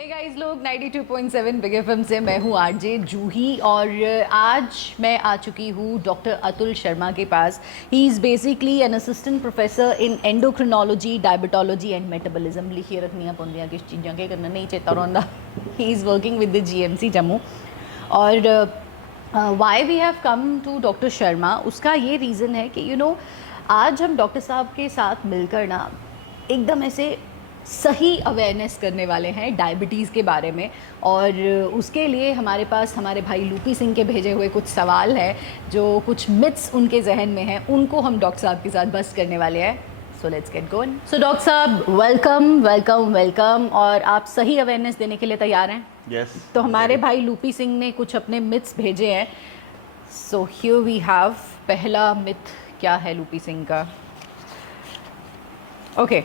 Hey guys लोग 92.7 big FM से मैं हूँ आरजे जूही और आज मैं आ चुकी हूँ डॉक्टर अतुल शर्मा के पास। He is basically an assistant professor in endocrinology diabetology and metabolism. लिखिए रखनियाँ पौंदियां किस चीज़ां के करना नहीं चेता रौंदा। He is working with the GMC Jammu और why we have come to doctor Sharma, उसका ये रीज़न है कि आज हम डॉक्टर साहब के साथ मिलकर ना एकदम ऐसे सही अवेयरनेस करने वाले हैं डायबिटीज़ के बारे में। और उसके लिए हमारे पास हमारे भाई लूपी सिंह के भेजे हुए कुछ सवाल हैं, जो कुछ मिथ्स उनके जहन में हैं, उनको हम डॉक्टर साहब के साथ बस्ट करने वाले हैं। So let's get going. So doctor साहब वेलकम वेलकम वेलकम। और आप सही अवेयरनेस देने के लिए तैयार हैं? Yes. तो हमारे भाई लूपी सिंह ने कुछ अपने मिथ्स भेजे हैं। सो हियर वी हैव पहला मिथ। क्या है लूपी सिंह का? ओके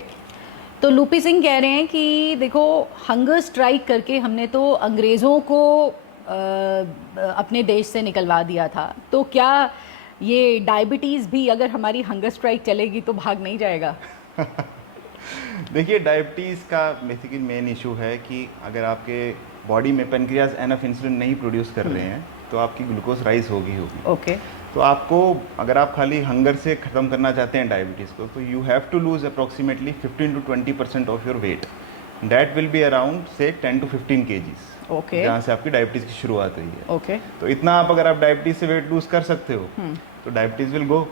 तो लूपी सिंह कह रहे हैं कि देखो, हंगर स्ट्राइक करके हमने तो अंग्रेज़ों को अपने देश से निकलवा दिया था, तो क्या ये डायबिटीज़ भी अगर हमारी हंगर स्ट्राइक चलेगी तो भाग नहीं जाएगा? देखिए, डायबिटीज़ का बेसिकली मेन इशू है कि अगर आपके बॉडी में पेनक्रियाज एनफ इंसुलिन नहीं प्रोड्यूस कर रहे हैं तो आपकी ग्लूकोज राइज होगी ओके तो आपको, अगर आप खाली हंगर से ख़त्म करना चाहते हैं डायबिटीज़ को, तो you have to lose approximately 15 to 20% of your weight. That will be around say 10 to 15 kgs। Okay जहाँ से आपकी डायबिटीज़ की शुरुआत हुई है। ओके तो इतना अगर आप डायबिटीज़ से वेट लूज़ कर सकते हो तो diabetes will go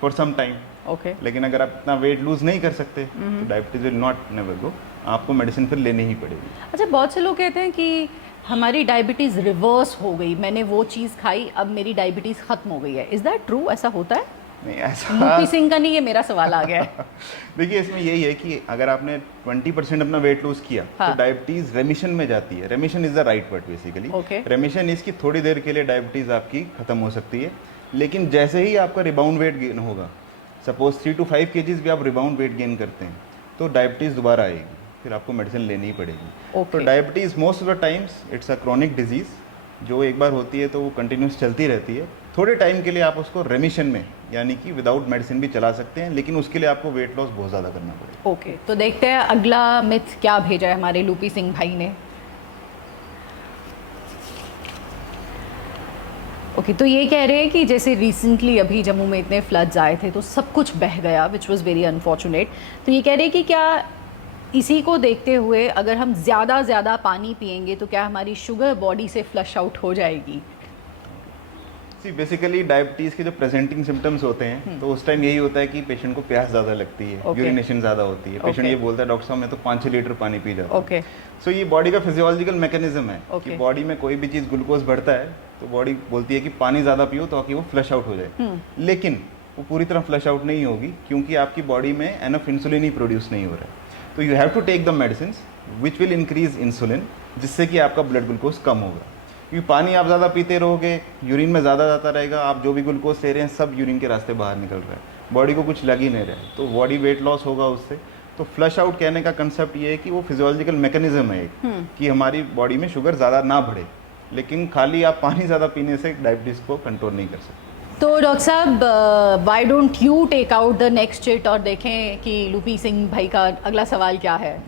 for some time. Okay लेकिन अगर आप इतना वेट लूज नहीं कर सकते तो diabetes will not never go, आपको मेडिसिन फिर लेनी ही पड़ेगी। अच्छा, बहुत से लोग कहते हैं कि हमारी डायबिटीज़ रिवर्स हो गई, मैंने वो चीज़ खाई अब मेरी डायबिटीज़ ख़त्म हो गई है। Is that true? ऐसा होता है? नहीं, ऐसा लूपी सिंह का नहीं, ये मेरा सवाल आ गया है। देखिए, इसमें यही है कि अगर आपने 20% अपना वेट लूज किया हाँ. तो डायबिटीज रेमिशन में जाती है। रेमिशन is the right word basically. Okay. रेमिशन इसकी थोड़ी देर के लिए डायबिटीज आपकी खत्म हो सकती है, लेकिन जैसे ही आपका रिबाउंड वेट गेन होगा, सपोज 3 to 5 kgs भी आप रिबाउंड वेट गेन करते हैं, तो डायबिटीज दोबारा आएगी, फिर आपको मेडिसिन लेनी ही पड़ेगी। Okay. तो diabetes most of the times it's a chronic disease, जो एक बार होती है तो वो कंटिन्यूस चलती रहती है। थोड़े टाइम के लिए आप उसको रेमिशन में, यानी कि विदाउट मेडिसिन भी चला सकते हैं, लेकिन उसके लिए आपको वेट लॉस बहुत ज़्यादा करना पड़ेगा। ओके तो देखते हैं अगला मिथ क्या भेजा है हमारे लूपी सिंह भाई ने। ओके तो ये कह रहे हैं कि जैसे रिसेंटली अभी जम्मू में इतने फ्लड्स आए थे तो सब कुछ बह गया, विच वॉज वेरी अनफॉर्चुनेट। तो ये कह रहे हैं कि क्या इसी को देखते हुए अगर हम ज़्यादा पानी पिएंगे तो क्या हमारी शुगर बॉडी से फ्लश आउट हो जाएगी? बेसिकली डायबिटीज़ के जो प्रेजेंटिंग सिम्टम्स होते हैं तो उस टाइम यही होता है कि पेशेंट को प्यास ज़्यादा लगती है, यूरिनेशन ज़्यादा होती है। पेशेंट ये बोलता है, डॉक्टर साहब मैं तो 5-6 लीटर पानी पी जाता हूँ। सो ये बॉडी का फिजियोलॉजिकल मैकेनिज्म है कि बॉडी में कोई भी चीज़ ग्लूकोज बढ़ता है तो बॉडी बोलती है कि पानी ज़्यादा पियो ताकि वो फ्लश आउट हो जाए। लेकिन वो पूरी तरह फ्लश आउट नहीं होगी, क्योंकि आपकी बॉडी में एनफ इंसुलिन ही प्रोड्यूस नहीं हो रहा है। तो you have to take the medicine which will increase insulin, जिससे कि आपका ब्लड ग्लूकोज कम होगा। क्योंकि पानी आप ज़्यादा पीते रहोगे, यूरिन में ज़्यादा जाता रहेगा, आप जो भी ग्लूकोज ले रहे हैं सब यूरिन के रास्ते बाहर निकल रहा है, बॉडी को कुछ लग ही नहीं रहा है, तो बॉडी वेट लॉस होगा उससे। तो फ्लश आउट कहने का कंसेप्ट ये है कि वो फिजियोलॉजिकल मैकेनिज्म है एक, कि हमारी बॉडी में शुगर ज़्यादा ना बढ़े, लेकिन खाली आप पानी ज़्यादा पीने से डायबिटीज़ को कंट्रोल नहीं कर सकते। तो डॉक्टर साहब why don't you take out the next chit और देखें कि लूपी सिंह भाई का अगला सवाल क्या है।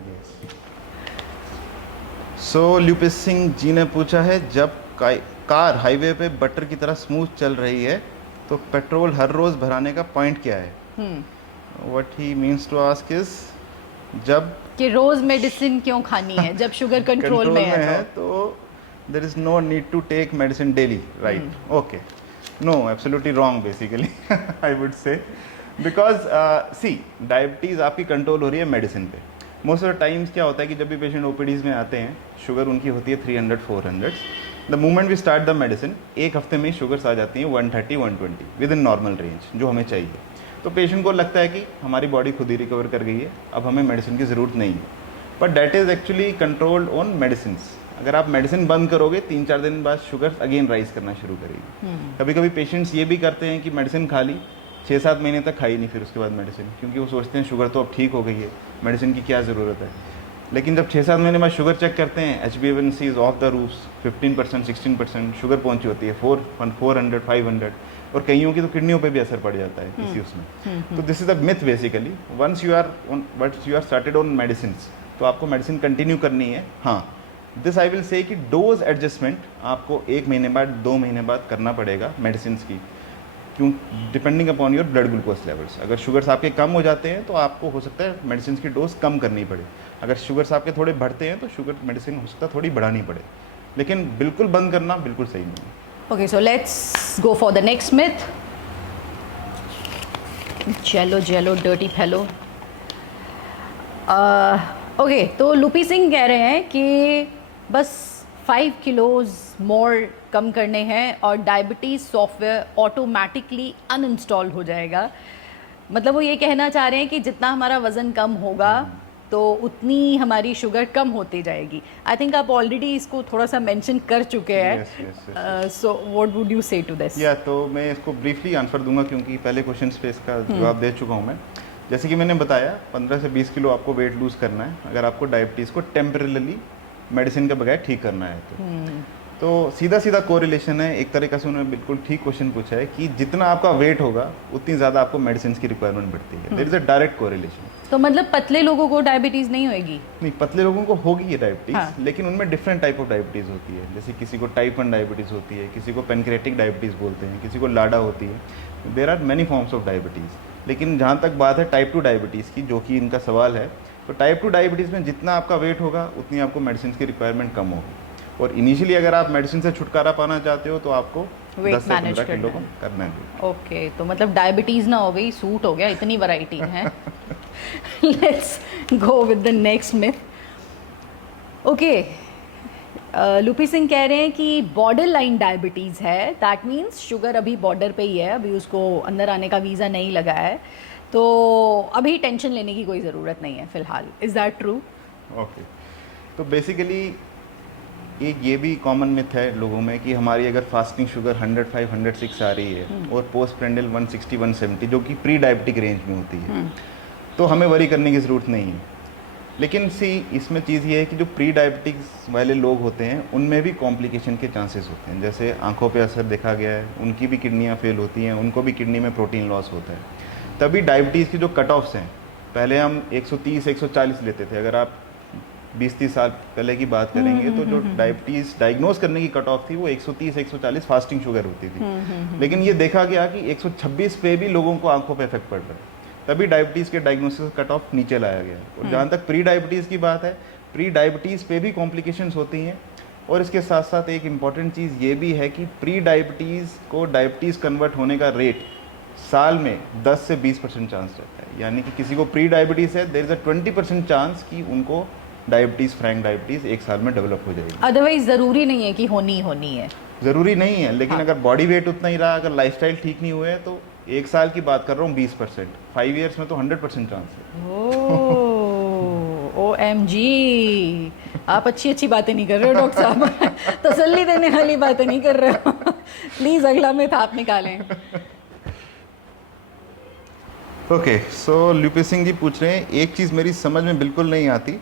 सो लूपी सिंह जी ने पूछा है, जब कार हाईवे पे बटर की तरह स्मूथ चल रही है तो पेट्रोल हर रोज भराने का पॉइंट क्या है? What he means to ask is, जब कि रोज मेडिसिन क्यों खानी है जब शुगर कंट्रोल में है तो there is no need to take medicine daily, right? Okay, no, absolutely wrong basically I would say, because see diabetes आपकी कंट्रोल हो रही है मेडिसिन पे। मोस्ट ऑफ द टाइम्स क्या होता है कि जब भी पेशेंट ओपीडीज में आते हैं, शुगर उनकी होती है 300-400। The moment we start the medicine, एक हफ्ते में शुगर्स आ जाती हैं 130-120 विद इन नॉर्मल रेंज, जो हमें चाहिए। तो पेशेंट को लगता है कि हमारी बॉडी खुद ही रिकवर कर गई है, अब हमें मेडिसिन की ज़रूरत नहीं है। But that is actually controlled on medicine. अगर आप मेडिसिन बंद करोगे, 3-4 दिन बाद शुगर अगेन राइज करना शुरू करेगी। कभी कभी पेशेंट्स ये भी करते हैं कि मेडिसिन खा ली, 6-7 महीने तक खाई नहीं फिर उसके बाद मेडिसिन, क्योंकि वो सोचते हैं शुगर तो अब ठीक हो गई है, मेडिसिन की क्या ज़रूरत है। लेकिन जब 6-7 महीने बाद शुगर चेक करते हैं, HbA1c is of the roofs, 15%, 16% sugar पहुंची होती है, 400, 500, और कईयों की तो किडनियों पे भी असर पड़ जाता है किसी उसमें। तो this is the myth basically. Once you are started on medicine, तो आपको मेडिसिन कंटिन्यू करनी है। हाँ, दिस आई विल से कि डोज एडजस्टमेंट आपको 1 महीने बाद 2 महीने बाद करना पड़ेगा मेडिसिन की, क्यों, depending upon your blood glucose levels. अगर शुगर्स आपके कम हो जाते हैं तो आपको हो सकता है मेडिसिन की डोज कम करनी पड़े, अगर शुगर्स आपके थोड़े बढ़ते हैं तो शुगर मेडिसिन हो सकता है थोड़ी बढ़ानी पड़े, लेकिन बिल्कुल बंद करना बिल्कुल सही नहीं है। Okay, so let's go for the next myth. Jello, dirty fellow. Okay, तो लूपी सिंह कह रहे हैं कि बस 5 किलोज मोर कम करने हैं और डायबिटीज़ सॉफ्टवेयर ऑटोमेटिकली अनइंस्टॉल हो जाएगा। मतलब वो ये कहना चाह रहे हैं कि जितना हमारा वज़न कम होगा तो उतनी हमारी शुगर कम होती जाएगी। आई थिंक आप ऑलरेडी इसको थोड़ा सा मेंशन कर चुके हैं। सो व्हाट वुड यू से टू दिस? या तो मैं इसको ब्रीफली आंसर दूंगा क्योंकि पहले क्वेश्चन पे इसका जवाब दे चुका हूँ मैं। जैसे कि मैंने बताया 15 से 20 किलो आपको वेट लूज़ करना है अगर आपको डायबिटीज़ को टेम्परेली मेडिसिन के बगैर ठीक करना है तो सीधा सीधा कोरिलेशन है। एक तरीक़े से उन्होंने बिल्कुल ठीक क्वेश्चन पूछा है कि जितना आपका वेट होगा उतनी ज़्यादा आपको मेडिसिन की रिक्वायरमेंट बढ़ती है। There is a direct correlation. तो मतलब पतले लोगों को डायबिटीज़ नहीं होएगी? नहीं, पतले लोगों को होगी ये डायबिटीज़, हाँ। लेकिन उनमें डिफरेंट टाइप ऑफ डायबिटीज़ होती है। जैसे किसी को टाइप 1 डायबिटीज़ होती है, किसी को पेनक्रेटिक डायबिटीज़ बोलते हैं, किसी को लाडा होती है। There are many forms of diabetes. लेकिन जहाँ तक बात है टाइप 2 डायबिटीज़ की, जो कि इनका सवाल है, तो टाइप 2 डायबिटीज़ में जितना आपका वेट होगा उतनी आपको मेडिसिन की रिक्वायरमेंट कम होगी। और इनिशियली अगर आप मेडिसिन से छुटकारा पाना चाहते हो तो आपको Weight 10 से 15 manage किलो करना है। करना है। ओके, तो मतलब डायबिटीज़ ना हो गई, सूट हो गया, इतनी वैरायटी है। Let's go with the next myth. Okay, loopy Singh कह रहे हैं कि बॉर्डर लाइन डायबिटीज़ है, दैट मीन्स शुगर अभी बॉर्डर पे ही है, अभी उसको अंदर आने का वीज़ा नहीं लगा है, तो अभी टेंशन लेने की कोई ज़रूरत नहीं है फ़िलहाल। Is that true? ओके, तो बेसिकली एक ये भी कॉमन मिथ है लोगों में कि हमारी अगर फास्टिंग शुगर 105 106 आ रही है और पोस्ट प्रेंडल 160 170 जो कि प्री डायबिटिक रेंज में होती है तो हमें वरी करने की ज़रूरत नहीं है। लेकिन इसमें चीज़ ये है कि जो प्री डायबिटिक्स वाले लोग होते हैं उनमें भी कॉम्प्लिकेशन के चांसेस होते हैं। जैसे आंखों पे असर देखा गया है, उनकी भी किडनियाँ फेल होती हैं, उनको भी किडनी में प्रोटीन लॉस होता है। तभी डायबिटीज़ की जो कट ऑफ्स हैं, पहले हम 130 140 लेते थे। अगर आप 20-30 साल पहले की बात करेंगे तो जो डायबिटीज़ डायग्नोस करने की कट ऑफ थी वो 130 140 फास्टिंग शुगर होती थी। लेकिन ये देखा गया कि 126 पे भी लोगों को आंखों पे इफेक्ट पड़ रहा है, तभी डायबिटीज़ के डायग्नोसिस कट ऑफ नीचे लाया गया। और जहाँ तक प्री डायबिटीज़ की बात है, प्री डायबिटीज़ पे भी कॉम्प्लिकेशंस होती हैं। और इसके साथ साथ एक इम्पॉर्टेंट चीज़ ये भी है कि प्री डायबिटीज़ को डायबिटीज़ कन्वर्ट होने का रेट साल में 10 से 20% चांस रहता है। यानी कि किसी को प्री डायबिटीज़ है, देयर इज़ अ 20% चांस कि उनको डायबिटीज़, फ्रैंक डायबिटीज़ 1 साल में डेवलप हो जाएगी। अदरवाइज ज़रूरी नहीं है कि होनी है। ज़रूरी नहीं है, लेकिन हाँ। अगर बॉडी वेट उतना ही रहा, अगर लाइफस्टाइल ठीक नहीं हुए तो 1 साल की बात कर रहा हूँ 20%, 5 ईयर्स में तो 100% चांस है। OMG, आप अच्छी बातें नहीं कर रहे हो डॉक्टर साहब। तसल्ली देने वाली बातें नहीं कर रहे हो। प्लीज़ अगला मिथ आप निकालें। ओके, सो लूपी सिंह जी पूछ रहे हैं, एक चीज़ मेरी समझ में बिल्कुल नहीं आती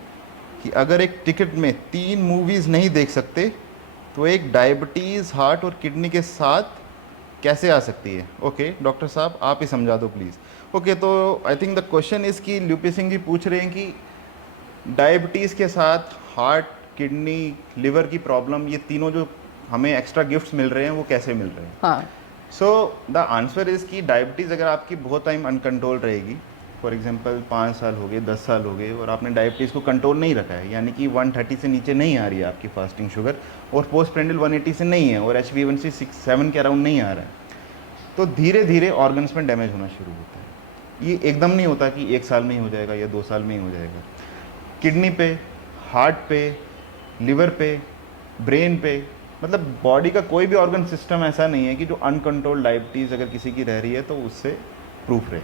कि अगर एक टिकट में 3 मूवीज़ नहीं देख सकते तो एक डायबिटीज़, हार्ट और किडनी के साथ कैसे आ सकती है? ओके डॉक्टर साहब आप ही समझा दो प्लीज़। ओके, तो I think the question is कि लूपी सिंह जी पूछ रहे हैं कि डायबिटीज़ के साथ हार्ट, किडनी, लिवर की प्रॉब्लम, ये तीनों जो हमें एक्स्ट्रा गिफ्ट्स मिल रहे हैं वो कैसे मिल रहे हैं? हाँ। सो द आंसर इज़ कि डायबिटीज़ अगर आपकी बहुत टाइम अनकंट्रोल रहेगी, फॉर एग्जांपल 5 साल हो गए, 10 साल हो गए और आपने डायबिटीज़ को कंट्रोल नहीं रखा है, यानी कि 130 से नीचे नहीं आ रही है आपकी फास्टिंग शुगर और पोस्ट प्रेंडल 180 से नहीं है और HbA1c 6-7 के अराउंड नहीं आ रहा है, तो धीरे धीरे ऑर्गन्स में डैमेज होना शुरू होता है। ये एकदम नहीं होता कि 1 साल में ही हो जाएगा या 2 साल में ही हो जाएगा। किडनी पे, हार्ट पे, लिवर पे, ब्रेन पे, मतलब बॉडी का कोई भी ऑर्गन सिस्टम ऐसा नहीं है कि जो अनकंट्रोल्ड डायबिटीज़ अगर किसी की रह रही है तो उससे प्रूफ रहे।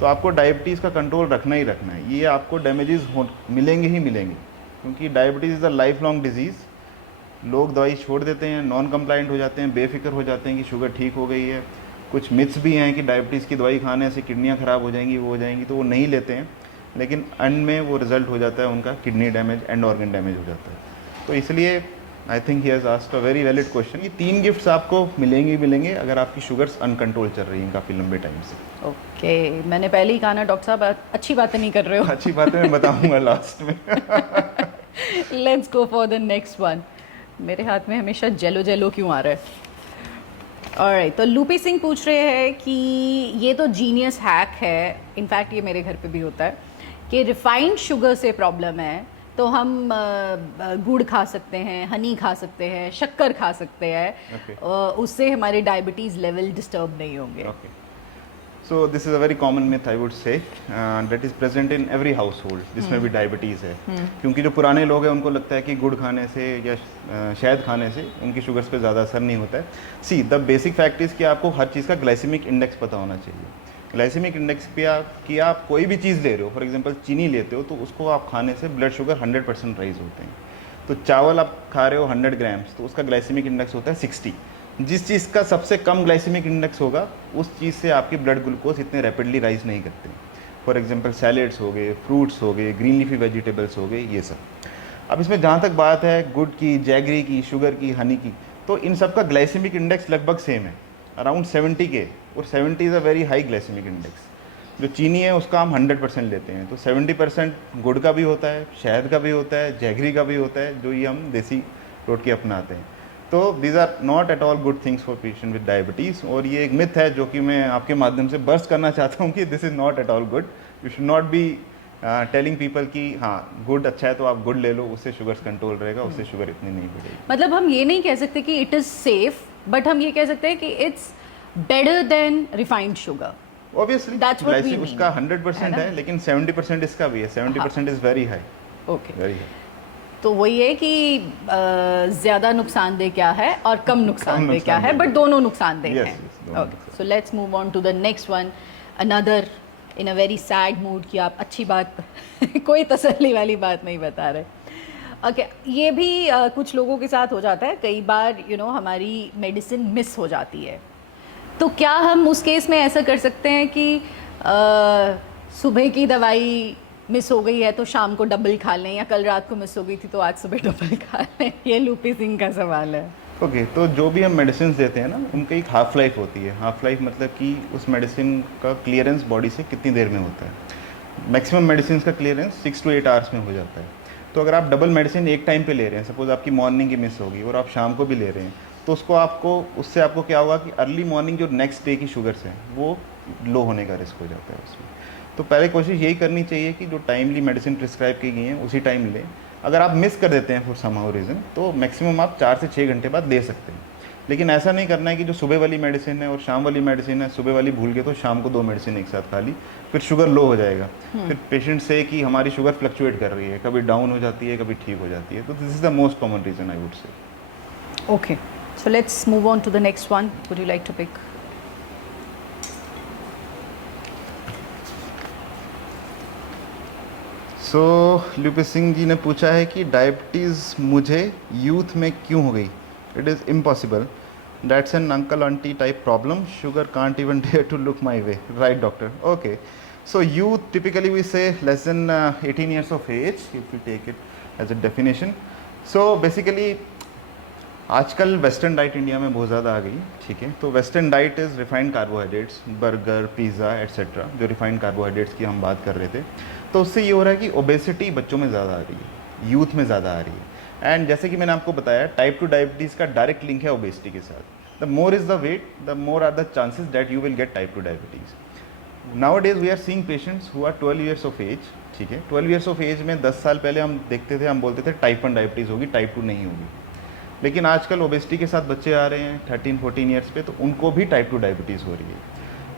तो आपको डायबिटीज़ का कंट्रोल रखना ही रखना है। ये आपको डैमेजेस मिलेंगे ही मिलेंगे, क्योंकि diabetes is a life long disease. लोग दवाई छोड़ देते हैं, नॉन कंप्लाइंट हो जाते हैं, बेफिक्र हो जाते हैं कि शुगर ठीक हो गई है। कुछ मिथ्स भी हैं कि डायबिटीज़ की दवाई खाने से किडनियाँ ख़राब हो जाएंगी, वो हो जाएंगी, तो वो नहीं लेते हैं, लेकिन एंड में वो रिजल्ट हो जाता है उनका kidney damage, and organ damage हो जाता है। तो इसलिए I think he has asked a very valid question. ये 3 गिफ्ट्स आपको मिलेंगे अगर आपकी शुगर्स अनकंट्रोल चल रही हैं काफ़ी लंबे टाइम से। ओके, मैंने पहले ही कहा ना डॉक्टर साहब अच्छी बातें नहीं कर रहे हो। अच्छी बातें मैं बताऊंगा लास्ट में। Let's go for the next one. मेरे हाथ में हमेशा जेलो जेलो क्यों आ रहा है? ऑलराइट, तो लूपी सिंह पूछ रहे हैं कि ये तो जीनियस हैक है, इनफैक्ट ये मेरे घर पे भी होता है, कि रिफाइंड शुगर से प्रॉब्लम है तो हम गुड़ खा सकते हैं, हनी खा सकते हैं, शक्कर खा सकते हैं, Okay. उससे हमारे डायबिटीज़ लेवल डिस्टर्ब नहीं होंगे. Okay. So this is a very common myth I would say that is present in every household जिसमें भी डायबिटीज़ है. क्योंकि जो पुराने लोग हैं उनको लगता है कि गुड़ खाने से या शहद खाने से उनकी शुगर्स पे ज़्यादा असर नहीं होता है. See the basic fact is कि आपको हर चीज़ का ग्लाइसेमिक इंडेक्स पता होना चाहिए. ग्लाइसेमिक इंडेक्स पे आप कोई भी चीज़ ले रहे हो, फॉर एग्जांपल चीनी लेते हो तो उसको आप खाने से ब्लड शुगर 100% राइज होते हैं. तो चावल आप खा रहे हो 100 ग्राम्स तो उसका ग्लाइसेमिक इंडेक्स होता है 60. जिस चीज़ का सबसे कम ग्लाइसेमिक इंडेक्स होगा उस चीज़ से आपकी ब्लड ग्लूकोज इतने रैपिडली राइज नहीं करते. फॉर एग्जांपल सैलेड्स हो गए, फ्रूट्स हो गए, ग्रीन लीफी वेजिटेबल्स हो गए, ये सब. अब इसमें जहाँ तक बात है गुड़ की, जैगरी की, शुगर की, हनी की, तो इन सब का ग्लाइसेमिक इंडेक्स लगभग सेम है, अराउंड 70 के. और 70 is a very high glycemic index. जो चीनी है उसका हम 100% लेते हैं, तो 70% गुड़ का भी होता है, शहद का भी होता है, जैगरी का भी होता है, जो ये हम देसी टोटके अपनाते हैं. तो these are not at all good things for patient with diabetes. और ये एक मिथ है जो कि मैं आपके माध्यम से बर्स्ट करना चाहता हूँ कि this is not at all good. You should not be telling people कि हाँ गुड अच्छा है तो आप गुड ले लो, उससे शुगर्स कंट्रोल रहेगा, उससे शुगर इतनी नहीं बढ़ेगी. मतलब हम ये नहीं कह सकते कि इट इज़ सेफ, बट हम ये कह सकते हैं कि it's better than refined sugar. Obviously उसका 100% है, लेकिन 70% इसका भी है. 70% is very high. Okay, very high. तो वही है कि ज़्यादा नुकसानदेह क्या है और कम नुकसानदेह क्या है, बट दोनों नुकसानदेह Yes, हैं. yes, दोनों okay, so let's move on to the next one. Another in a very sad mood कि आप अच्छी बात कोई तसल्ली वाली बात नहीं बता रहे. ओके, ये भी कुछ लोगों के साथ हो जाता है. कई बार हमारी मेडिसिन मिस हो जाती है, तो क्या हम उस केस में ऐसा कर सकते हैं कि सुबह की दवाई मिस हो गई है तो शाम को डबल खा लें, या कल रात को मिस हो गई थी तो आज सुबह डबल खा लें? ये लूपी सिंह का सवाल है. ओके, तो जो भी हम मेडिसिन देते हैं ना उनकी एक हाफ लाइफ होती है. हाफ लाइफ मतलब कि उस मेडिसिन का क्लियरेंस बॉडी से कितनी देर में होता है. मैक्सिमम मेडिसिन का क्लियरेंस 6 to 8 आवर्स में हो जाता है. तो अगर आप डबल मेडिसिन एक टाइम पे ले रहे हैं, सपोज आपकी मॉर्निंग की मिस होगी और आप शाम को भी ले रहे हैं, तो उससे आपको क्या होगा कि अर्ली मॉर्निंग जो नेक्स्ट डे की शुगर्स हैं वो लो होने का रिस्क हो जाता है उसमें. तो पहले कोशिश यही करनी चाहिए कि जो टाइमली मेडिसिन प्रिस्क्राइब की गई हैं उसी टाइम लें. अगर आप मिस कर देते हैं फॉर समहाउ रीज़न तो मैक्सिमम आप 4 से 6 घंटे बाद ले सकते हैं. लेकिन ऐसा नहीं करना है कि जो सुबह वाली मेडिसिन है और शाम वाली मेडिसिन है, सुबह वाली भूल गए तो शाम को 2 मेडिसिन एक साथ खा ली, फिर शुगर लो हो जाएगा. फिर पेशेंट से कि हमारी शुगर फ्लक्चुएट कर रही है, कभी डाउन हो जाती है, कभी ठीक हो जाती है. तो this is the most common reason I would say. Okay, so let's move on to the next one. Would you like to pick? So Lupi Singh ji ने पूछा है कि डायबिटीज़ मुझे यूथ में क्यों हो गई. It is impossible. That's an uncle aunty type problem. Sugar can't even dare to look my way. Right doctor. Okay, so youth typically we say less than 18 years of age if we take it as a definition. So basically आजकल western diet India में बहुत ज़्यादा आ गई. ठीक है, तो western diet is refined carbohydrates, burger, pizza etcetera, जो refined carbohydrates की हम बात कर रहे थे. तो उससे ये हो रहा है कि ओबेसिटी बच्चों में ज़्यादा आ रही है, यूथ में ज़्यादा आ रही है. एंड जैसे कि मैंने आपको बताया, टाइप 2 डायबिटीज़ का डायरेक्ट लिंक है ओबेसिटी के साथ. The more is the weight, the more are the chances that you will get type 2 diabetes. Nowadays we are seeing patients who are 12 years of age. ठीक है, 12 years of age में 10 साल पहले हम देखते थे, हम बोलते थे टाइप 1 डायबिटीज़ होगी, टाइप 2 नहीं होगी. लेकिन आजकल ओबेसिटी के साथ बच्चे आ रहे हैं 13-14 years पे, तो उनको भी टाइप 2 डायबिटीज़ हो रही है.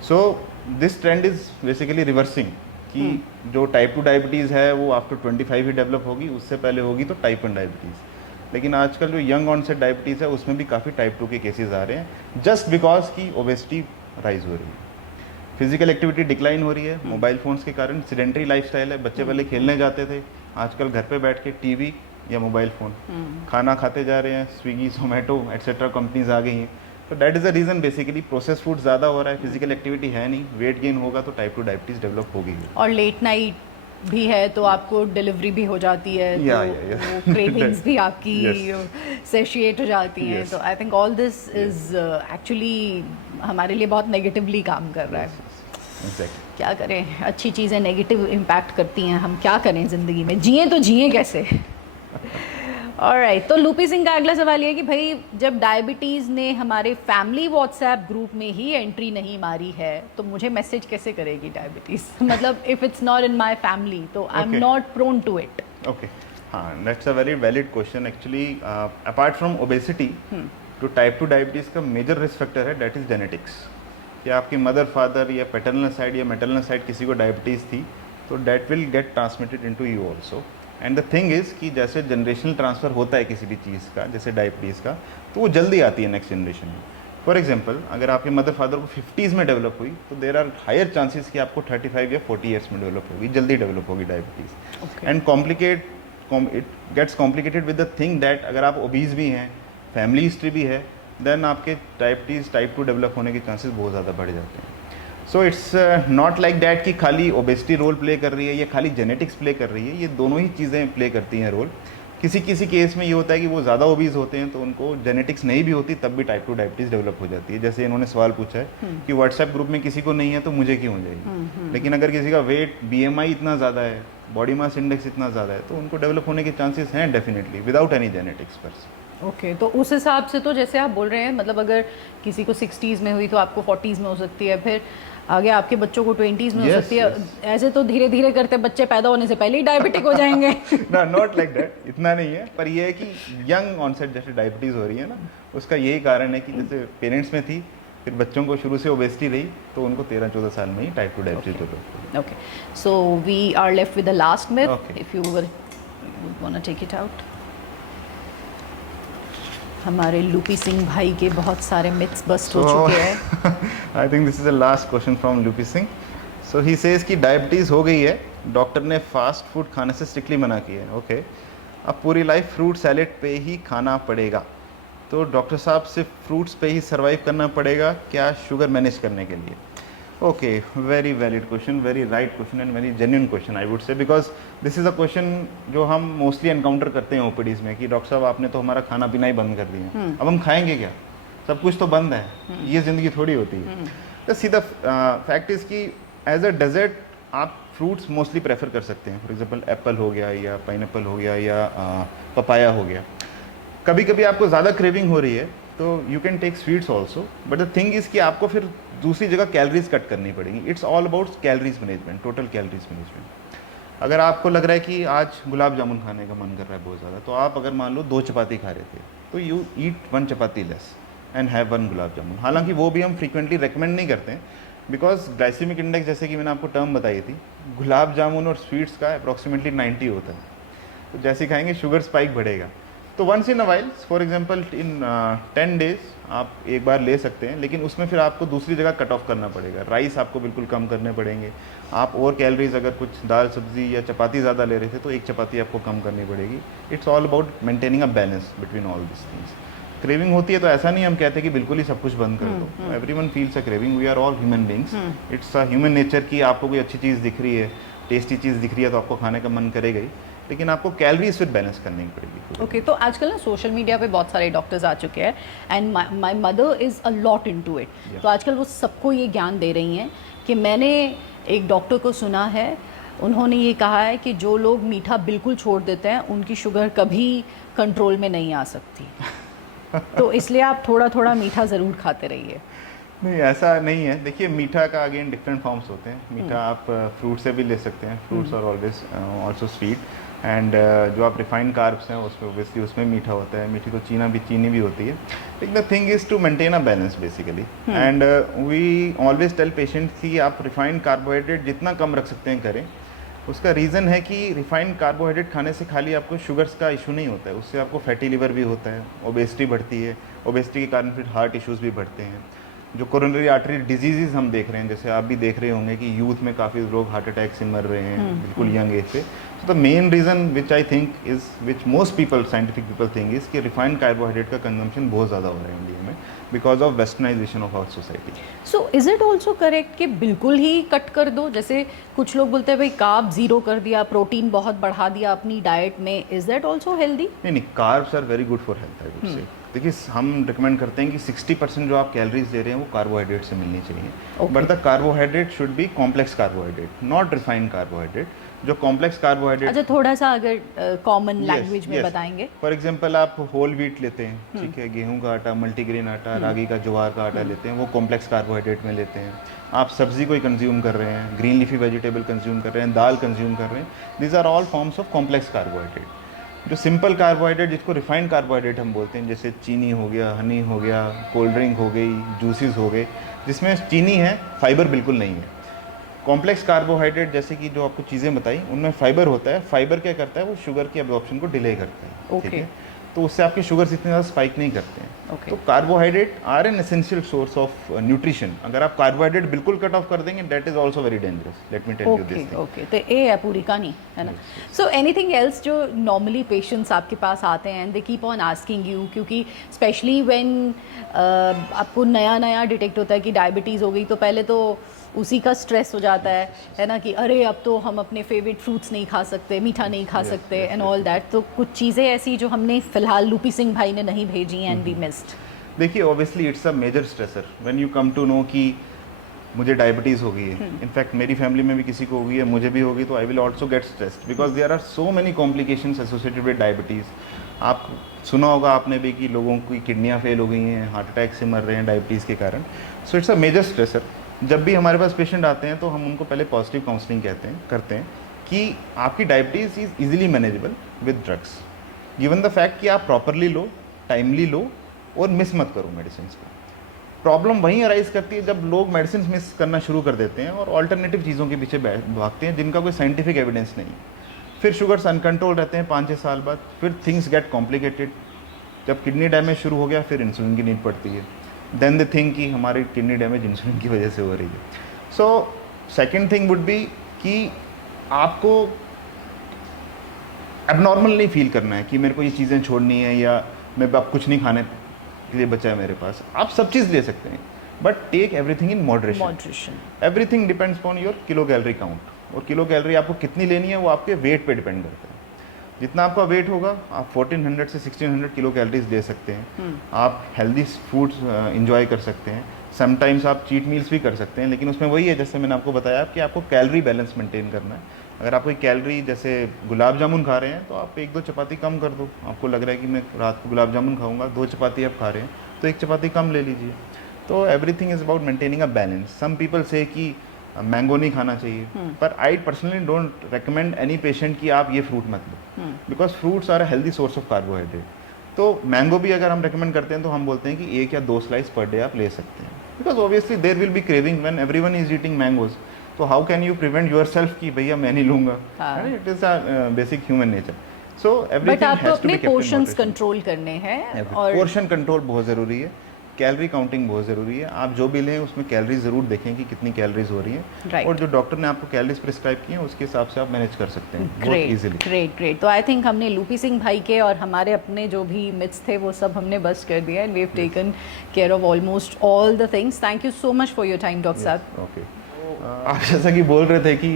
So this trend is basically reversing कि जो टाइप 2 डायबिटीज़ है वो आफ्टर 25 ही डेवलप होगी, उससे पहले होगी तो टाइप 1 डायबिटीज़. लेकिन आजकल जो यंग ऑनसेट डायबिटीज़ है उसमें भी काफ़ी टाइप 2 के केसेस आ रहे हैं, जस्ट बिकॉज की ओबेसिटी राइज हो रही है. फिजिकल एक्टिविटी डिक्लाइन हो रही है मोबाइल फ़ोन्स के कारण. सिडेंट्री लाइफस्टाइल है. बच्चे पहले खेलने जाते थे, आजकल घर पे बैठ के टीवी या मोबाइल फ़ोन, खाना खाते जा रहे हैं. स्विगी, जोमेटो एट्सेट्रा कंपनीज आ गई हैं. तो that is the reason. Basically process food ज़्यादा हो रहा है, फिजिकल एक्टिविटी है नहीं, वेट गेन होगा तो टाइप 2 डायबिटीज़ डेवलप होगी. और लेट नाइट भी है तो आपको डिलीवरी भी हो जाती है, तो क्रेविंग्स भी आपकी सेशिएट हो जाती हैं. तो I think all this is actually हमारे लिए बहुत नेगेटिवली काम कर रहा है. Exactly. क्या करें, अच्छी चीज़ें नेगेटिव इम्पैक्ट करती हैं. हम क्या करें ज़िंदगी में, जिएं तो जिएं कैसे? ऑलराइट, तो लूपी सिंह का अगला सवाल ये है कि भाई जब डायबिटीज़ ने हमारे फैमिली व्हाट्सएप ग्रुप में ही एंट्री नहीं मारी है तो मुझे मैसेज कैसे करेगी डायबिटीज़? मतलब if it's not in my family तो I am not prone to it. Okay, हाँ, that's a very valid question. Actually apart from obesity, तो टाइप 2 डायबिटीज़ का मेजर रिस्क फैक्टर है, डेट इज़ जेनेटिक्स. कि आपकी mother father या paternal side या maternal side किसी को डायबिटीज़ थी तो that will get transmitted into you also. And the thing is कि जैसे जनरेशनल ट्रांसफ़र होता है किसी भी चीज़ का, जैसे डायबिटीज़ का, तो वो जल्दी आती है नेक्स्ट जनरेशन में. फॉर एग्जांपल, अगर आपके मदर फादर को 50s में डेवलप हुई तो देर आर हायर चांसेस कि आपको 35 या 40 ईयर्स में डेवलप होगी, जल्दी डेवलप होगी diabetes. And it gets complicated with the thing that अगर आप ओबीज भी हैं, फैमिली हिस्ट्री भी है, देन आपके डायबिटीज़ टाइप 2 डेवलप होने के चांसेस बहुत ज़्यादा बढ़ जाते हैं. So it's not like that कि खाली ओबेसिटी रोल प्ले कर रही है या खाली जेनेटिक्स प्ले कर रही है. ये दोनों ही चीज़ें प्ले करती हैं रोल. किसी किसी केस में ये होता है कि वो ज़्यादा ओबीज होते हैं तो उनको जेनेटिक्स नहीं भी होती तब भी टाइप 2 डायबिटीज़ डेवलप हो जाती है. जैसे इन्होंने सवाल पूछा है कि व्हाट्सएप ग्रुप में किसी को नहीं है तो मुझे क्यों हो जाएगी. लेकिन अगर किसी का वेट, BMI इतना ज़्यादा है, बॉडी मास इंडेक्स इतना ज़्यादा है तो उनको डेवलप होने के चांसेस हैं डेफिनेटली विदाउट एनी जेनेटिक्स पर. ओके, तो उस हिसाब से तो जैसे आप बोल रहे हैं, मतलब अगर किसी को 60s में हुई तो आपको 40s में हो सकती है, फिर आगे आपके बच्चों को 20s में हो सकती है. ऐसे तो धीरे धीरे करते बच्चे पैदा होने से पहले ही डायबिटिक हो जाएंगे. ना, नॉट लाइक दैट, इतना नहीं है. पर यह है कि यंग ऑनसेट जैसे डायबिटीज़ हो रही है ना, उसका यही कारण है कि जैसे पेरेंट्स में थी, फिर बच्चों को शुरू से ओबेसिटी रही तो उनको 13-14 साल में ही type 2 diabetes develop. Okay, so we are left with the last myth. If you want to take it out. हमारे लूपी सिंह भाई के बहुत सारे मिथ्स बस्ट हो चुके हैं. I think this is the last question from Loopy Singh. So he says कि diabetes हो गई है, डॉक्टर ने फास्ट फूड खाने से स्ट्रिक्टली मना किया है. ओके, अब पूरी लाइफ फ्रूट सैलेड पे ही खाना पड़ेगा, तो डॉक्टर साहब सिर्फ फ्रूट्स पे ही सर्वाइव करना पड़ेगा क्या शुगर मैनेज करने के लिए? Okay, very valid question, very right question and very genuine question I would say, because this is a question जो हम मोस्टली एनकाउंटर करते हैं ओपीडीज़ में कि डॉक्टर साहब आपने तो हमारा खाना पीना ही बंद कर दिया, अब हम खाएंगे क्या, सब कुछ तो बंद है, ये ज़िंदगी थोड़ी होती है. तो सीधा फैक्ट इज़ कि एज अ डेजर्ट आप फ्रूट्स मोस्टली प्रेफर कर सकते हैं. फॉर एग्जांपल एप्पल हो गया या पाइनएप्पल हो गया या पपाया हो गया. कभी कभी आपको ज़्यादा क्रेविंग हो रही है तो you can take sweets also, but the thing is कि आपको फिर दूसरी जगह कैलोरीज कट करनी पड़ेगी. It's all about calories management, total calories management. अगर आपको लग रहा है कि आज गुलाब जामुन खाने का मन कर रहा है बहुत ज़्यादा, तो आप अगर मान लो 2 चपाती खा रहे थे तो you eat 1 chapati less and have 1 gulab jamun. हालांकि वो भी हम फ्रीक्वेंटली रिकमेंड नहीं करते हैं बिकॉज ग्लाइसेमिक इंडेक्स, जैसे कि मैंने आपको टर्म बताई थी, गुलाब जामुन और स्वीट्स का अप्रॉक्सीमेटली 90 होता है. तो जैसे खाएंगे शुगर स्पाइक बढ़ेगा. तो once in a while, for example in 10 days आप एक बार ले सकते हैं, लेकिन उसमें फिर आपको दूसरी जगह कट ऑफ करना पड़ेगा. राइस आपको बिल्कुल कम करने पड़ेंगे. आप और कैलोरीज अगर कुछ दाल सब्जी या चपाती ज़्यादा ले रहे थे तो 1 चपाती आपको कम करनी पड़ेगी. It's all about maintaining a balance between all this things. Craving होती है तो ऐसा नहीं हम कहते कि बिल्कुल ही सब कुछ बंद कर दो. Everyone feels a craving, we are all human beings. It's a human nature कि आपको कोई अच्छी चीज़ दिख रही है, टेस्टी चीज़ दिख रही है तो आपको खाने का मन करेगा ही, लेकिन आपको कैलोरीज फिर बैलेंस करनी पड़ेगी. ओके, तो आजकल ना सोशल मीडिया पे बहुत सारे डॉक्टर्स आ चुके हैं and my mother is a lot into it. तो आजकल वो सबको ये ज्ञान दे रही हैं कि मैंने एक डॉक्टर को सुना है, उन्होंने ये कहा है कि जो लोग मीठा बिल्कुल छोड़ देते हैं उनकी शुगर कभी कंट्रोल में नहीं आ सकती. तो इसलिए आप थोड़ा थोड़ा मीठा ज़रूर खाते रहिए. नहीं, ऐसा नहीं है. देखिए, मीठा का अगेन डिफरेंट फॉर्म्स होते हैं. मीठा आप फ्रूट से भी ले सकते हैं. Fruits are always also sweet. And जो आप रिफाइंड कार्ब्स हैं उसमें ओब्वियसली उसमें मीठा होता है. मीठी तो चीनी भी होती है. लेकिन the thing is to maintain a balance basically. And we always tell patients कि आप रिफाइंड कार्बोहाइड्रेट जितना कम रख सकते हैं करें. उसका रीज़न है कि रिफाइंड कार्बोहाइड्रेट खाने से खाली आपको शुगर्स का इशू नहीं होता है, उससे आपको फैटी लिवर भी होता है, ओबेसिटी बढ़ती है. ओबेसिटी के कारण फिर हार्ट इश्यूज़ भी बढ़ते हैं. जो कोरोनरी आर्टरी डिजीज़ हम देख रहे हैं, जैसे आप भी देख रहे होंगे कि यूथ में काफ़ी लोग हार्ट अटैक से मर रहे हैं बिल्कुल यंग एज से. तो the main reason which I think is, which most people, scientific people think is कि रिफाइंड कार्बोहाइड्रेट का कंजम्पशन बहुत ज़्यादा हो रहा है इंडिया में because of westernization of our society. So is it also correct कि बिल्कुल ही कट कर दो? जैसे कुछ लोग बोलते हैं भाई कार्ब ज़ीरो कर दिया, प्रोटीन बहुत बढ़ा दिया अपनी डाइट में, इज़ दैट ऑल्सो हेल्दी? नहीं, carbs are very good for health I would say. देखिए, हम रिकमेंड करते हैं कि 60% जो आप कैलोरीज दे रहे हैं वो कार्बोहाइड्रेट से मिलनी चाहिए. But the carbohydrate should be complex carbohydrate, not refined carbohydrate. जो कॉम्प्लेक्स कार्बोहाइड्रेट, अच्छा थोड़ा सा अगर कॉमन लैंग्वेज में बताएंगे। फॉर एग्जांपल आप होल व्हीट लेते हैं, ठीक है, गेहूं का आटा, मल्टीग्रेन आटा, रागी का, ज्वार का आटा लेते हैं, वो कॉम्प्लेक्स कार्बोहाइड्रेट में लेते हैं। आप सब्जी कोई कंज्यूम कर रहे हैं, ग्रीन लीफी वेजिटेबल कंज्यूम कर रहे हैं, दाल कंज्यूम कर रहे हैं, these are all forms of complex carbohydrate. जो सिंपल कार्बोहाइड्रेट जिसको रिफाइंड कार्बोहाइड्रेट हम बोलते हैं, जैसे चीनी हो गया, हनी हो गया, कोल्ड ड्रिंक हो गई, जूसेस हो गए, जिसमें चीनी है, फाइबर बिल्कुल नहीं है। कॉम्प्लेक्स कार्बोहाइड्रेट जैसे कि जो आपको चीज़ें बताई उनमें फाइबर होता है। फाइबर क्या करता है, वो शुगर की एब्जॉर्प्शन को डिले करता है, ठीक है, तो उससे आपके शुगर्स इतने ज़्यादा स्पाइक नहीं करते हैं। तो carbohydrate are an essential source of nutrition. अगर आप कार्बोहाइड्रेट बिल्कुल कट ऑफ कर देंगे, that is also very dangerous, let me tell you this. Okay, तो ये है पूरी कहानी, है ना। सो एनीथिंग एल्स जो नॉर्मली पेशेंट्स आपके पास आते हैं and they keep on asking you, क्योंकि स्पेशली व्हेन आपको नया नया डिटेक्ट होता है कि डायबिटीज़ हो गई, तो पहले तो उसी का स्ट्रेस हो जाता है ना, कि अरे अब तो हम अपने फेवरेट फ्रूट्स नहीं खा सकते, मीठा नहीं खा सकते एंड ऑल दैट। तो कुछ चीज़ें ऐसी जो हमने फिलहाल लूपी सिंह भाई ने नहीं भेजी एंड वी मिस्ड। देखिए, obviously it's a major stressor when you come to know कि मुझे डायबिटीज़ हो गई है। इनफैक्ट मेरी फैमिली में भी किसी को हो गई है, मुझे भी होगी, तो I will also get stressed because there are so many complications associated with diabetes. आप सुना होगा आपने भी कि लोगों की किडनियाँ फेल हो गई हैं, हार्ट अटैक से मर रहे हैं डायबिटीज़ के कारण। So it's a major stressor. जब भी हमारे पास पेशेंट आते हैं तो हम उनको पहले पॉजिटिव काउंसलिंग करते हैं कि आपकी diabetes is easily manageable with drugs, given the fact कि आप प्रॉपरली लो, टाइमली लो और मिस मत करो मेडिसिन को। प्रॉब्लम वहीं अराइज करती है जब लोग मेडिसिन मिस करना शुरू कर देते हैं और ऑल्टरनेटिव चीज़ों के पीछे भागते हैं जिनका कोई साइंटिफिक एविडेंस नहीं। फिर शुगर्स अनकंट्रोल रहते हैं 5-6 साल बाद, फिर थिंग्स गेट कॉम्प्लिकेटेड। जब किडनी डैमेज शुरू हो गया, फिर इंसुलिन की नीड पड़ती है। देन दे थिंक कि हमारी किडनी डैमेज इंसुलिन की वजह से हो रही है। So second thing would be कि आपको एबनॉर्मल नहीं फील करना है कि मेरे को ये चीज़ें छोड़नी है या मैं अब कुछ नहीं खाने के लिए बचा है मेरे पास। आप सब चीज़ ले सकते हैं, but take everything in moderation. Everything depends upon your kilocalorie count, और किलो कैलोरी आपको कितनी लेनी है वो आपके वेट पे डिपेंड करता है। जितना आपका वेट होगा, आप 1400 से 1600 किलो कैलोरीज ले सकते हैं। आप हेल्दी फूड्स इंजॉय कर सकते हैं। समटाइम्स आप चीट मील्स भी कर सकते हैं, लेकिन उसमें वही है जैसे मैंने आपको बताया कि आपको कैलोरी बैलेंस मेंटेन करना है। अगर आप कोई कैलोरी, जैसे गुलाब जामुन खा रहे हैं, तो आप 1-2 चपाती कम कर दो। आपको लग रहा है कि मैं रात को गुलाब जामुन खाऊंगा, 2 चपाती आप खा रहे हैं, तो 1 चपाती कम ले लीजिए। तो everything is about maintaining a balance. Some people say कि मैंगो नहीं खाना चाहिए, पर I personally don't recommend any patient कि आप ये फ्रूट मत लो, because fruits are a healthy source of carbohydrate. तो मैंगो भी अगर हम रिकमेंड करते हैं तो हम बोलते हैं कि 1 या 2 स्लाइस पर डे आप ले सकते हैं, because obviously there will be craving when everyone is eating mangoes. तो how can you prevent yourself कि भैया मैं नहीं लूंगा? It is a basic human nature. So everything has to be kept in moderation. Portions control करने हैं, और portion control बहुत ज़रूरी है। कैलोरी काउंटिंग बहुत ज़रूरी है। आप जो भी लें उसमें कैलोरी ज़रूर देखें कि कितनी कैलोरीज हो रही हैं, और जो डॉक्टर ने आपको कैलोरीज प्रिस्क्राइब की हैं उसके हिसाब से आप मैनेज कर सकते हैं बहुत इजीली। ग्रेट। तो आई थिंक हमने लूपी सिंह भाई के और हमारे अपने जो भी मिथ्स थे वो सब हमने बस्ट कर दिया, and we have taken care of almost all the things. Thank you so much for your time doctor साहब। ओके, आप जैसा कि बोल रहे थे कि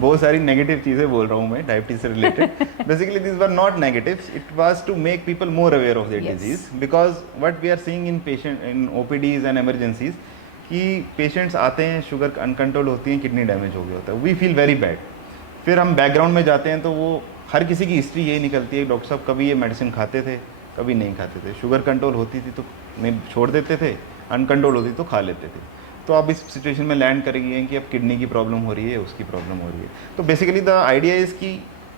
बहुत सारी नेगेटिव चीज़ें बोल रहा हूँ मैं डायबिटीज से related. Basically this were not negatives, it was to make people more aware of the disease, because what we are seeing in patient in OPDs and emergencies कि पेशेंट्स आते हैं, शुगर अनकंट्रोल होती है, kidney damage हो गया होता है, we feel very bad. फिर हम बैकग्राउंड में जाते हैं तो वो हर किसी की हिस्ट्री यही निकलती है, डॉक्टर साहब कभी ये मेडिसिन खाते थे, कभी नहीं खाते थे, शुगर कंट्रोल होती थी तो नहीं छोड़ देते थे, अनकंट्रोल होती तो खा लेते थे। तो आप इस सिचुएशन में लैंड करेंगे कि अब किडनी की प्रॉब्लम हो रही है, उसकी प्रॉब्लम हो रही है। तो बेसिकली द आइडिया इज़ कि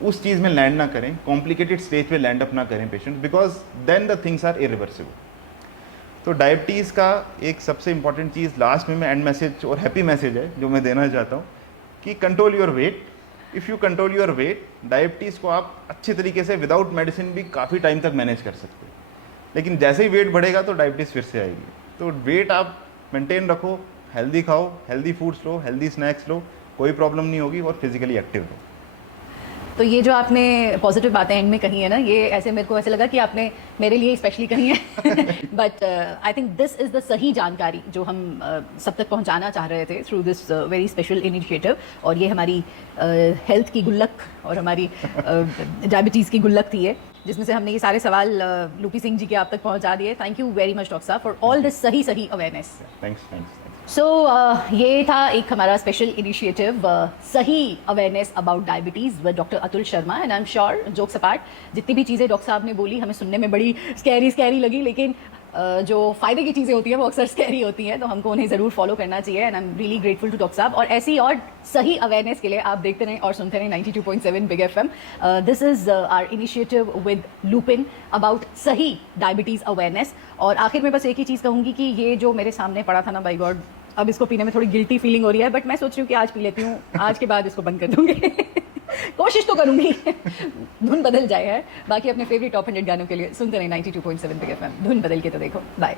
उस चीज़ में लैंड ना करें, कॉम्प्लिकेटेड स्टेज पे लैंड अप ना करें patients, because then the things are irreversible. तो डायबिटीज़ का एक सबसे इंपॉर्टेंट चीज़ लास्ट में एंड मैसेज और हैप्पी मैसेज है जो मैं देना चाहता हूँ कि control your weight. If you control your weight, diabetes को आप अच्छे तरीके से विदाउट मेडिसिन भी काफ़ी टाइम तक मैनेज कर सकते हैं। लेकिन जैसे ही वेट बढ़ेगा तो डायबिटीज़ फिर से आएगी। तो वेट आप मेंटेन रखो, हेल्दी खाओ, हेल्दी फूड्स लो, हेल्दी स्नैक्स लो, कोई प्रॉब्लम नहीं होगी, और फिजिकली एक्टिव रहो। तो ये जो आपने पॉजिटिव बातें एंड में कही है ना, ये ऐसे मेरे को ऐसे लगा कि आपने मेरे लिए स्पेशली कही है। But I think this is the सही जानकारी जो हम सब तक पहुंचाना चाह रहे थे through this very special initiative. और ये हमारी हेल्थ की गुल्लक और हमारी डायबिटीज़ की गुल्लक थी है, जिसमें से हमने ये सारे सवाल लूपी सिंह जी के आप तक पहुंचा दिए। Thank you very much doctor साहब फॉर ऑल दिस सही अवेयरनेस। थैंक्स। सो ये था एक हमारा स्पेशल इनिशिएटिव सही awareness about diabetes with doctor Atul Sharma and I am sure jokes apart जितनी भी चीज़ें डॉक्टर साहब ने बोली हमें सुनने में बड़ी स्कैरी लगी, लेकिन जो फ़ायदे की चीज़ें होती हैं वो अक्सर स्कैरी होती हैं, तो हमको उन्हें ज़रूर फॉलो करना चाहिए and I am really grateful to doctor साहब। और ऐसी और सही अवेयरनेस के लिए आप देखते रहें और सुनते रहें 92.7 big FM. This is our initiative with Lupin about सही डायबिटीज़ अवेयरनेस। और आखिर में बस एक ही चीज़ कहूँगी कि ये जो मेरे सामने पड़ा था ना, बाय गॉड अब इसको पीने में थोड़ी गिल्टी फीलिंग हो रही है, बट मैं सोच रही हूँ कि आज पी लेती हूँ, आज के बाद इसको बंद कर दूँगी कोशिश तो करूँगी धुन बदल जाए है। बाकी अपने फेवरेट टॉप 100 गानों के लिए सुनते रहे 92.7 बिग एफएम। धुन बदल के तो देखो। बाय।